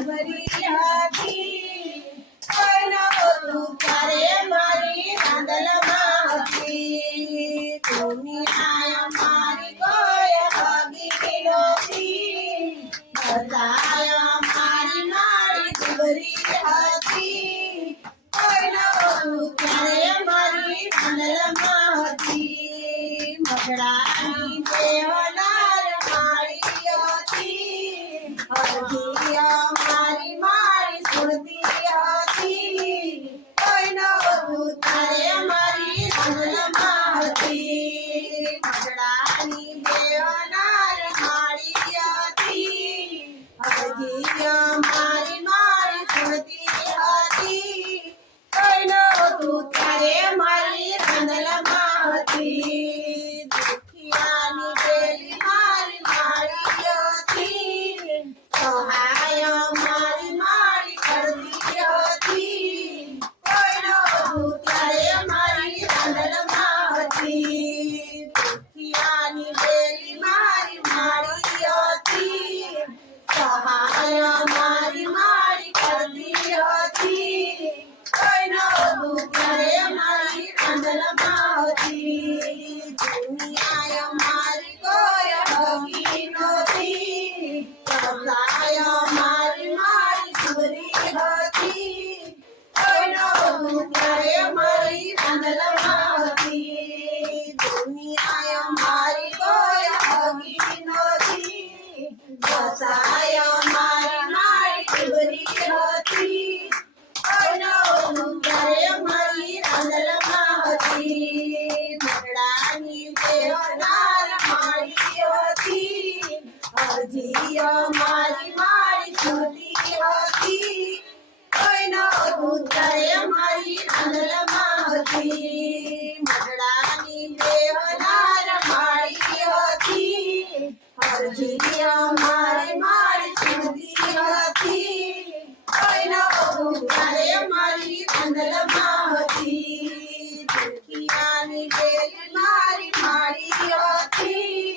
ડુંગરી હતી કોઈ નહોતું ત્યારે મારી રાંદલમાં હતી દુનિયા મારી કોઈ હગી નહોતી બધાય મારી મારી ડુંગરી હતી કોઈ નહોતું ત્યારે મારી રાંદલમાં હતી મગડાની દેવનાર મારી હતી હજી મારી મારી સુરતી હતી કોઈ નહોતું ત્યારે મારી રાંદલમાં હતી મગડાની દેવનાર મારી હતી હજી મારી મારી સુરતી હતી કોઈ નહોતું ત્યારે મારી રાંદલમાં હતી દુખિયાની બેલી મારી મારી હતી સહાય મારી મારી કરતી હતી કોઈ નહોતું ત્યારે મારી રાંદલમાં હતી દુખિયાની બેલી મારી મારી હતી સહાય મારી મારી કરતી હતી કોઈ નહોતું ત્યારે મારી રાંદલમાં હતી દુનિયા મારી કોઈ હગી નહોતી સહાય મારી મારી સુરી હતી કોઈ નહોતું ત્યારે મારી રાંદલમાં હતી દુનિયા મારી કોઈ હગી નહોતી સહાય મારી મારી સુરી હતી કોઈ નહોતું ત્યારે મારી રાંદલમાં હતી મગડાની દેવનાર મારી હતી હજી મારી મારી સુરતી હતી કોઈ નહોતું ત્યારે મારી રાંદલમાં હતી મગડાની દેવનાર મારી હતી હજી મારી મારી સુરતી હતી કોઈ નહોતું ત્યારે મારી રાંદલમાં હતી દુખિયાની બેલી મારી મારી હતી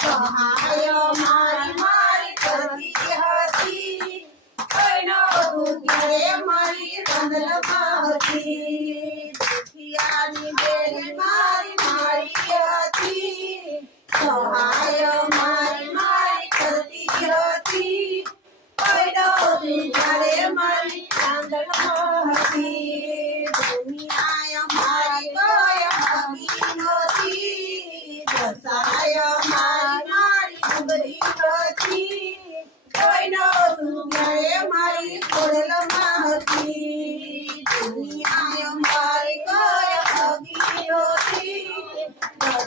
સહાય મારી મારી કરતી હતી કોઈ નહોતું ત્યારે મારી રાંદલમાં હતી દુખિયાની બેલી મારી મારી હતી સહાય મારી મારી કરતી હતી કોઈ નહોતું ત્યારે મારી રાંદલમાં હતી દુનિયા મારી કોઈ હગી નહોતી સહાય મારી મારી ડુંગરી હતી કોઈ નહોતું ત્યારે મારી ખોડલમાં હતી દુનિયા મારી કોઈ હગી નહોતી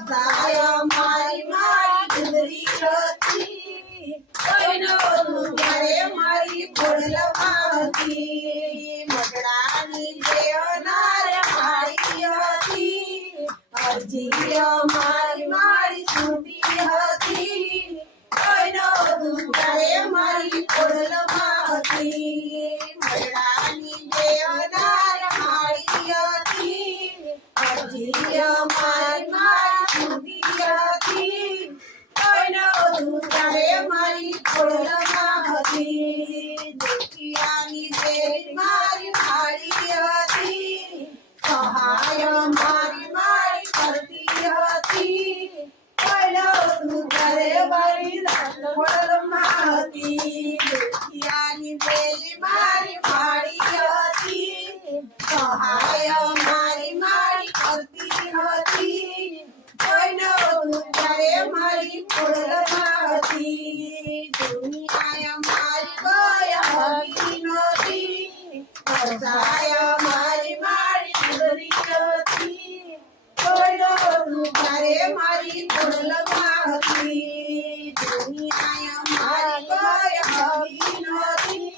સહાય મારી મારી ડુંગરી હતી કોઈ નહોતું ત્યારે મારી ખોડલમાં હતી મગડાની દેવનાર મારી હતી હજી મારી મારી સુરતી હતી કોઈ નહોતું ત્યારે મારી ખોડલમાં હતી મગડાની દેવનાર મારી હતી હજી મારી મારી સુરતી હતી કોઈ નહોતું ત્યારે મારી ખોડલમાં હતી દુખિયાની બેલી મારી મારી હતી સહાય મારી મારી કરતી હતી કોઈ નહોતું ત્યારે મારી ખોડલમાં હતી દુખિયાની બેલી મારી મારી હતી સહાય મારી મારી કરતી હતી કોઈ નહોતું ત્યારે મારી ખોડલમાં હતી દુનિયા મારી કોઈ હગી નહોતી સહાય મારી મારી સુરી હતી કોઈ નહોતું ત્યારે મારી ખોડલમાં હતી દુનિયા મારી કોઈ હગી નહોતી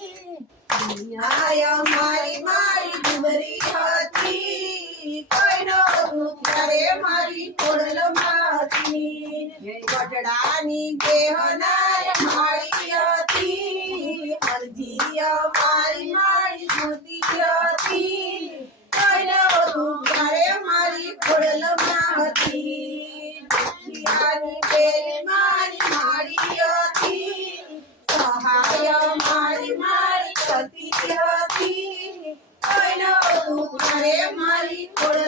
દુનિયા મારી મારી ડુંગરી હતી કોઈ નહોતું ત્યારે મારી ખોડલમાં હતી ગઢડાની દેહનાર મારી હતી હજી મારી મારી સુરતી હતી કોઈ નહોતું ત્યારે મારી ખોડલમાં હતી દુખિયાની બેલી મારી મારી હતી સહાય મારી મારી ત્યારે મારી ખોળ